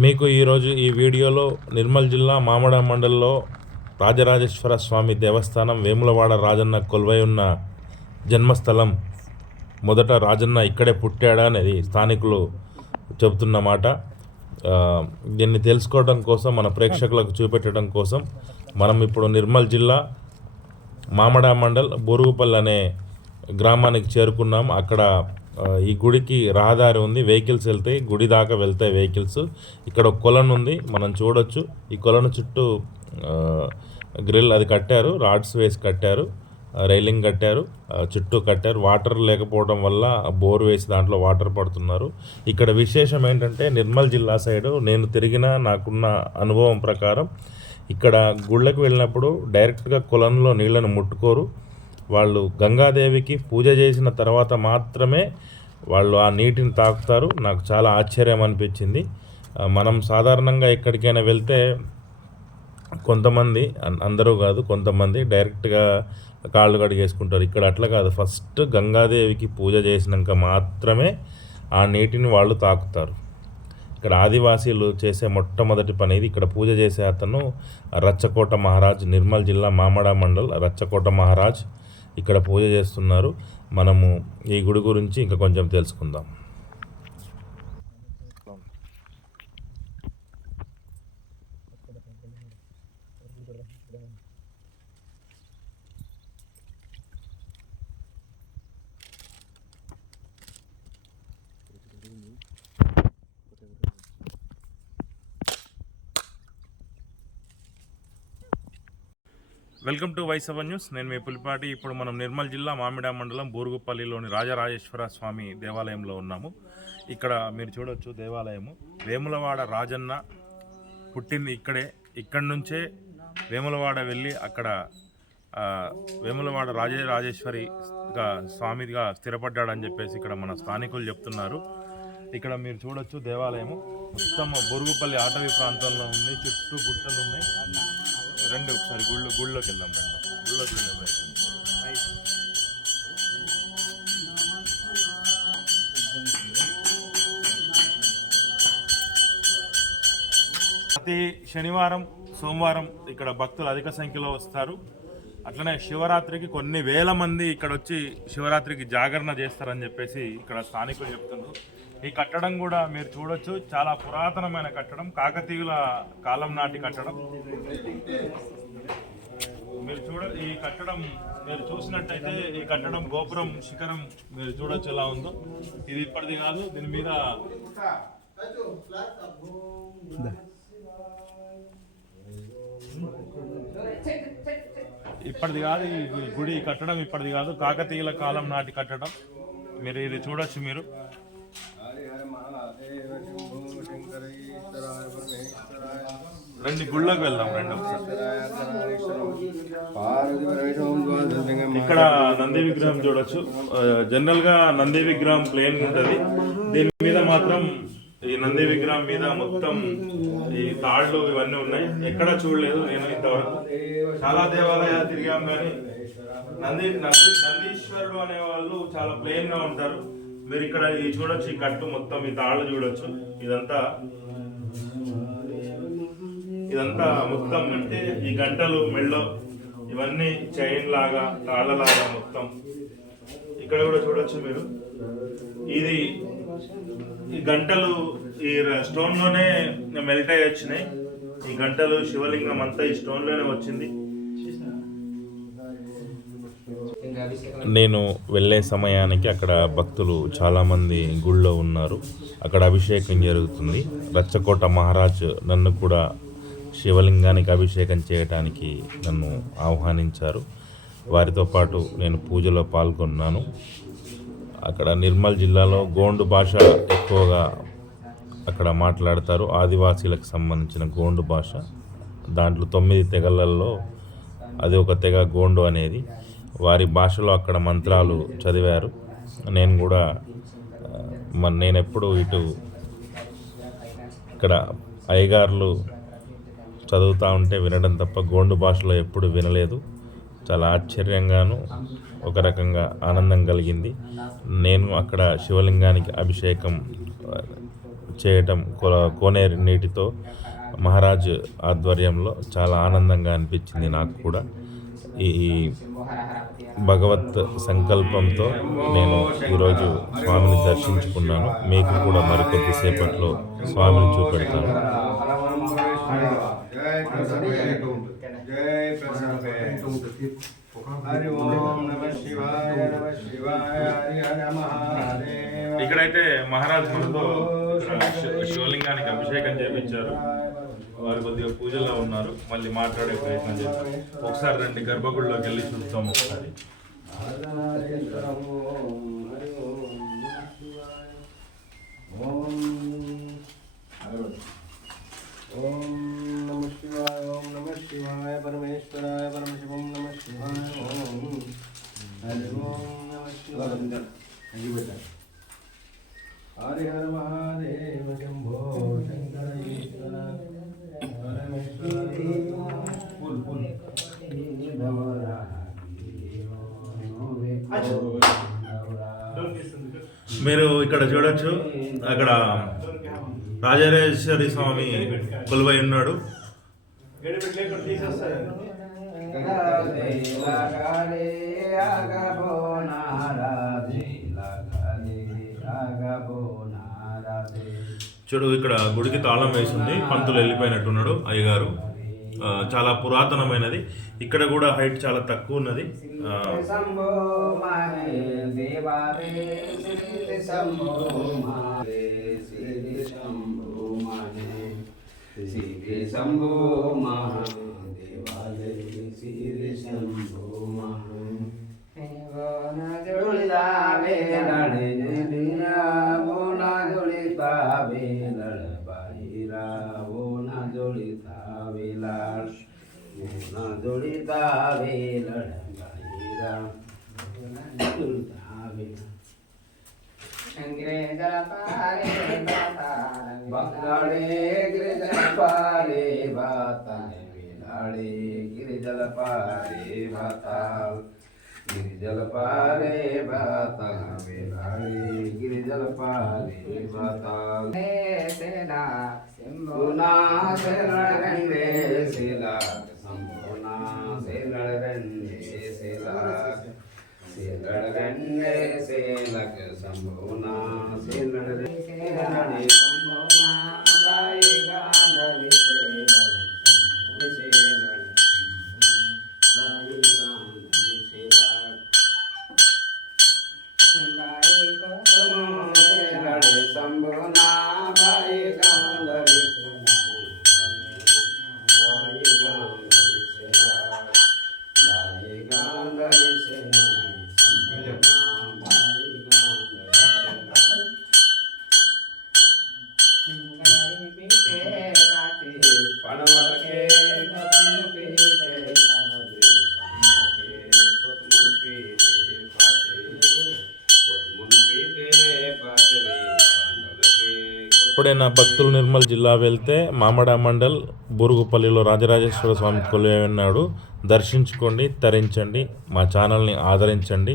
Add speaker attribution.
Speaker 1: మీకు ఈరోజు ఈ వీడియోలో నిర్మల్ జిల్లా మామడ మండల్లో రాజరాజేశ్వర స్వామి దేవస్థానం వేములవాడ రాజన్న కొలువై ఉన్న జన్మస్థలం. మొదట రాజన్న ఇక్కడే పుట్టాడా అనేది స్థానికులు చెబుతున్నమాట దీన్ని తెలుసుకోవడం కోసం మన ప్రేక్షకులకు చూపెట్టడం కోసం మనం ఇప్పుడు నిర్మల్ జిల్లా మామడా మండల్ బోరుగుపల్లి అనే గ్రామానికి చేరుకున్నాం. అక్కడ ఈ గుడికి రహదారి ఉంది. వెహికల్స్ వెళ్తాయి. గుడి దాకా వెళ్తాయి వెహికల్స్. ఇక్కడ ఒక కొలను ఉంది. మనం చూడొచ్చు. ఈ కొలను చుట్టూ గ్రిల్ అది కట్టారు. రాడ్స్ వేసి కట్టారు. రైలింగ్ కట్టారు. చుట్టూ కట్టారు. వాటర్ లేకపోవడం వల్ల బోర్ వేసి దాంట్లో వాటర్ పడుతున్నారు. ఇక్కడ విశేషం ఏంటంటే నిర్మల్ జిల్లా సైడు నేను తిరిగిన నాకున్న అనుభవం ప్రకారం ఇక్కడ గుళ్ళకు వెళ్ళినప్పుడు డైరెక్ట్గా కొలంలో నీళ్ళను ముట్టుకోరు. వాళ్ళు గంగాదేవికి పూజ చేసిన తర్వాత మాత్రమే వాళ్ళు ఆ నీటిని తాకుతారు. నాకు చాలా ఆశ్చర్యం అనిపించింది. మనం సాధారణంగా ఎక్కడికైనా వెళ్తే కొంతమంది అందరూ కాదు కొంతమంది డైరెక్ట్గా కాళ్ళు కడిగేసుకుంటారు. ఇక్కడ అట్లా కాదు. ఫస్ట్ గంగాదేవికి పూజ చేసినాక మాత్రమే ఆ నీటిని వాళ్ళు తాకుతారు. ఇక్కడ ఆదివాసీలు చేసే మొట్టమొదటి పని ఇది. ఇక్కడ పూజ చేసే అతను రచ్చకోట మహారాజ్ నిర్మల్ జిల్లా మామడ మండల్ రచ్చకోట మహారాజ్. ఇక్కడ పూజ చేస్తున్నారు. మనము ఈ గుడి గురించి ఇంకా కొంచెం తెలుసుకుందాం. వెల్కమ్ టు వైసవ న్యూస్. నేను మీ పులిపాటి. ఇప్పుడు మనం నిర్మల్ జిల్లా మామిడా మండలం బూరుగుపల్లిలోని రాజరాజేశ్వర స్వామి దేవాలయంలో ఉన్నాము. ఇక్కడ మీరు చూడొచ్చు దేవాలయము. వేములవాడ రాజన్న పుట్టింది ఇక్కడే. ఇక్కడి నుంచే వేములవాడ వెళ్ళి అక్కడ వేములవాడ రాజే రాజేశ్వరిగా స్వామిగా స్థిరపడ్డాడని చెప్పేసి ఇక్కడ మన స్థానికులు చెప్తున్నారు. ఇక్కడ మీరు చూడొచ్చు దేవాలయము. మొత్తం బొరుగుపల్లి అటవీ ప్రాంతంలో ఉంది. చుట్టూ గుట్టలు ఉన్నాయి రండి ఒకసారి గుళ్ళు గుళ్ళోకి వెళ్దాం రండి. గుళ్ళోకి వెళ్దాం ప్రతి శనివారం సోమవారం ఇక్కడ భక్తులు అధిక సంఖ్యలో వస్తారు. అట్లనే శివరాత్రికి కొన్ని వేల మంది ఇక్కడ వచ్చి శివరాత్రికి జాగరణ చేస్తారని చెప్పేసి ఇక్కడ స్థానికులు చెప్తున్నారు. ఈ కట్టడం కూడా మీరు చూడొచ్చు. చాలా పురాతనమైన కట్టడం కాకతీయుల కాలం నాటి కట్టడం. మీరు చూడ ఈ కట్టడం మీరు చూసినట్టయితే ఈ కట్టడం గోపురం శిఖరం మీరు చూడొచ్చు ఎలా ఉందో. ఇది ఇప్పటిది కాదు దీని మీద ఇప్పటిది కాదు ఈ గుడి కట్టడం ఇప్పటిది కాదు కాకతీయుల కాలం నాటి కట్టడం. మీరు ఇది చూడొచ్చు మీరు. రండి గుళ్ళోకి వెళ్దాం రండి ఇక్కడ నంది విగ్రహం చూడొచ్చు. జనరల్గా నంది విగ్రహం ప్లేన్ ఉంటది. దీని మీద మాత్రం ఈ నంది విగ్రహం మీద మొత్తం ఈ తాళ్ళు ఇవన్నీ ఉన్నాయి. ఎక్కడ చూడలేదు నేను ఇంతవరకు. చాలా దేవాలయాలు తిరిగాం కానీ నంది నంది నందీశ్వరుడు అనే వాళ్ళు చాలా ప్లేన్గా ఉంటారు. మీరు ఇక్కడ ఈ చూడొచ్చు ఈ కట్టు మొత్తం ఈ తాళ్ళు చూడొచ్చు. ఇదంతా ఇదంతా మొత్తం అంటే ఈ గంటలు మెళ్ళో ఇవన్నీ చైన్ లాగా తాళ్ళ లాగా మొత్తం. ఇక్కడ కూడా చూడొచ్చు మీరు. ఇది ఈ గంటలు ఈ స్టోన్లోనే మెల్ట్ అయ్యి వచ్చినాయి. ఈ గంటలు శివలింగం అంతా ఈ స్టోన్లోనే వచ్చింది. నేను వెళ్ళే సమయానికి అక్కడ భక్తులు చాలామంది గుళ్ళో ఉన్నారు. అక్కడ అభిషేకం జరుగుతుంది. రచ్చకోట మహారాజ్ నన్ను కూడా శివలింగానికి అభిషేకం చేయడానికి నన్ను ఆహ్వానించారు. వారితో పాటు నేను పూజలో పాల్గొన్నాను. అక్కడ నిర్మల్ జిల్లాలో గోండు భాష ఎక్కువగా అక్కడ మాట్లాడతారు. ఆదివాసీలకు సంబంధించిన గోండు భాష. దాంట్లో తొమ్మిది తెగలలో అది ఒక తెగ గోండు అనేది. వారి భాషలో అక్కడ మంత్రాలు చదివారు. నేను కూడా మ- నేను ఎప్పుడు ఇటు ఇక్కడ అయ్యగారులు చదువుతూ ఉంటే వినడం తప్ప గోండు భాషలో ఎప్పుడు వినలేదు. చాలా ఆశ్చర్యంగాను ఒక రకంగా ఆనందం కలిగింది. నేను అక్కడ శివలింగానికి అభిషేకం చేయటం కోనేరు నీటితో మహారాజ్ ఆధ్వర్యంలో చాలా ఆనందంగా అనిపించింది నాకు కూడా. ఈ భగవత్ సంకల్పంతో నేను ఈరోజు స్వామిని దర్శించుకున్నాను. మీకు కూడా మరికొద్ది సేపట్లో స్వామిని చూపెడతాను. ఇక్కడైతే మహారాజ్ శివలింగానికి అభిషేకం చేయించారు వారు కొద్దిగా పూజలో ఉన్నారు. మళ్ళీ మాట్లాడే ప్రయత్నం చేస్తారు ఒకసారి రండి గర్భగుడిలోకి వెళ్ళి చూస్తాం ఒకసారి. మీరు ఇక్కడ చూడొచ్చు. అక్కడ రాజరాజేశ్వరి స్వామి కొలువై ఉన్నాడు. చూడు ఇక్కడ గుడికి తాళం వేసింది. పంతులు వెళ్ళిపోయినట్టున్నాడు అయ్యగారు. చాలా పురాతనమైనది. ఇక్కడ కూడా హైట్ చాలా తక్కువ ఉన్నది.
Speaker 2: శంభో మహే తుడితావే లడంగీరా తుడితావే శంకరే గలపారే బంగాళే గిరిజలపారే బాతానే విలాడే గిరిజలపారే బాతా గిరిజల పారే బాత విలాడే గిరిజల పారే బాత సేనా సింధు నా శరణ శిలా శరణే శిలా శరణే శిలక శంభునా శరణే శరణే శంభునా బాయి
Speaker 1: ఎప్పుడైనా భక్తులు నిర్మల్ జిల్లా వెళ్తే మామడ మండల్ బూరుగుపల్లిలో రాజరాజేశ్వర స్వామి కొలువైనాడు. ఉన్నాడు దర్శించుకోండి తరించండి మా ఛానల్ని ఆదరించండి.